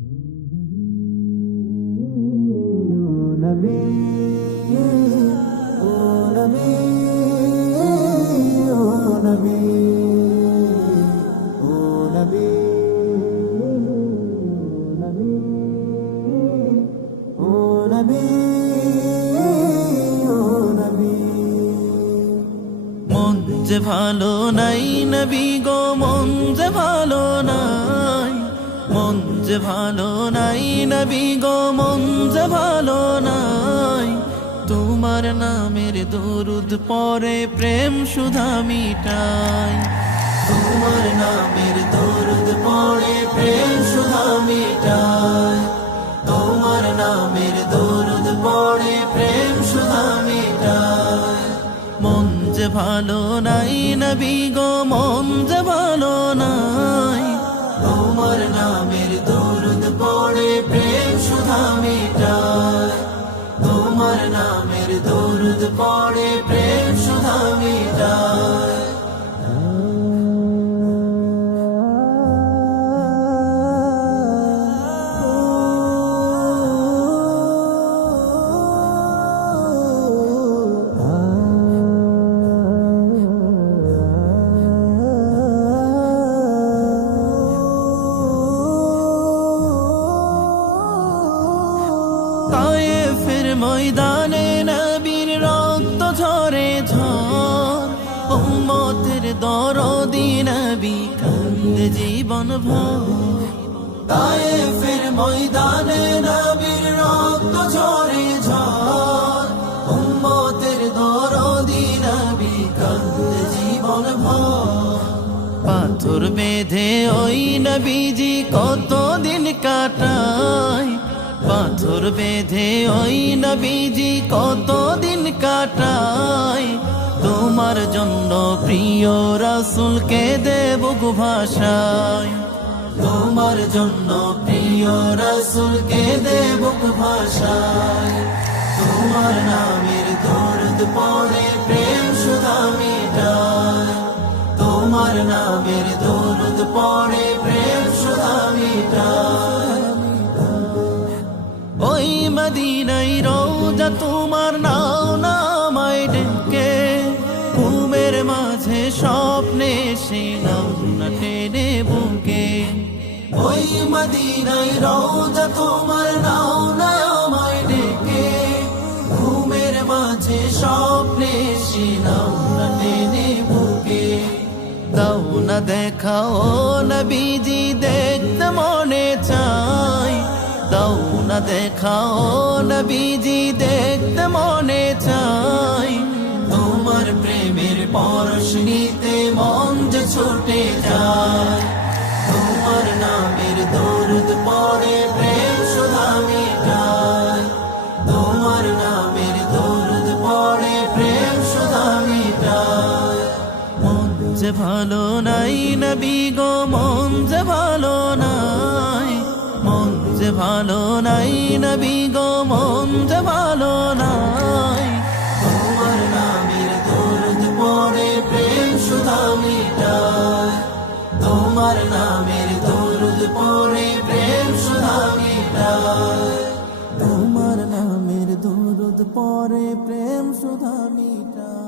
নবী ও নবী ও নবী ও নবী নবী ও নবী ও নবী। মন যে ভালো নাই নবী গো, মন যে ভালো নাই, মন যে ভালো নাই নবী গো, মন যে ভালো নাই। তোমার নামের দরুদ পরে প্রেম সুধা মিটাই, তোমার নামের দরুদ পরে প্রেম সুধা মিটাই, তোমার নামের দরুদ পরে প্রেম সুধা মিটাই। মন যে ভালো নাই নবী গো, মন যে ভালো নাই, তোমার নামের দরুদ পড়ে প্রেম সুধা মিটায়, তোমার নামের দরুদ পড়ে প্রেম সুধা মিটায়। তায়েফের ময়দানে নবীর রক্ত ঝরে ঝড়, উম্মতের দরদি নবী কান্দে জীবন ভর। তায়েফের ময়দানে নবীর রক্ত ঝরে ঝড়, উম্মতের দরদি নবী কান্দে জীবন ভর। পাথর বেঁধে ওই নবীজি কতদিন কাটায়, পাথর বেঁধে ওই নবীজি কতদিন কাটায়। তোমার জন্য প্রিয় রাসূলকে দেব গো ভাষায়, তোমার জন্য প্রিয় রাসূলকে দেব গো ভাষায়। তোমার নামের দরুদ পড়ে প্রেম সুধা মিটায়, তোমার নামের দরুদ পড়ে প্রেম সুধা মিটায়। ওই মদিনায় রওজা তোমার নাও না আমায় ডেকে, ঘুমের মাঝে স্বপ্নে সে নাও না টেনে বুকে। ওই মদিনায় রওজা তোমার নাও না আমায় ডেকে, ঘুমের মাঝে স্বপ্নে সে নাও না টেনে বুকে। দাও না দেখাও নবীজি দেখতে মনে চাই, দাও না দেখাও নবীজি দেখতে মনে চাই। তোমার প্রেমের পরশ নিতে মন যে ছুটে যায়, তোমার নামের দরুদ পড়ে প্রেম সুধা মিটায়, তোমার নামের দরুদ পড়ে প্রেম সুধা মিটায়। মন যে ভালো নাই নবী গো, মন যে ভালো নাই, মন যে ভালো নাই নবী গো, মন যে ভালো নাই। তোমার নামের দরুদ পড়ে প্রেম সুধা মিটায়, তোমার নামের দরুদ পড়ে প্রেম সুধা মিটায়, তোমার নামের দরুদ পড়ে প্রেম সুধা মিটায়।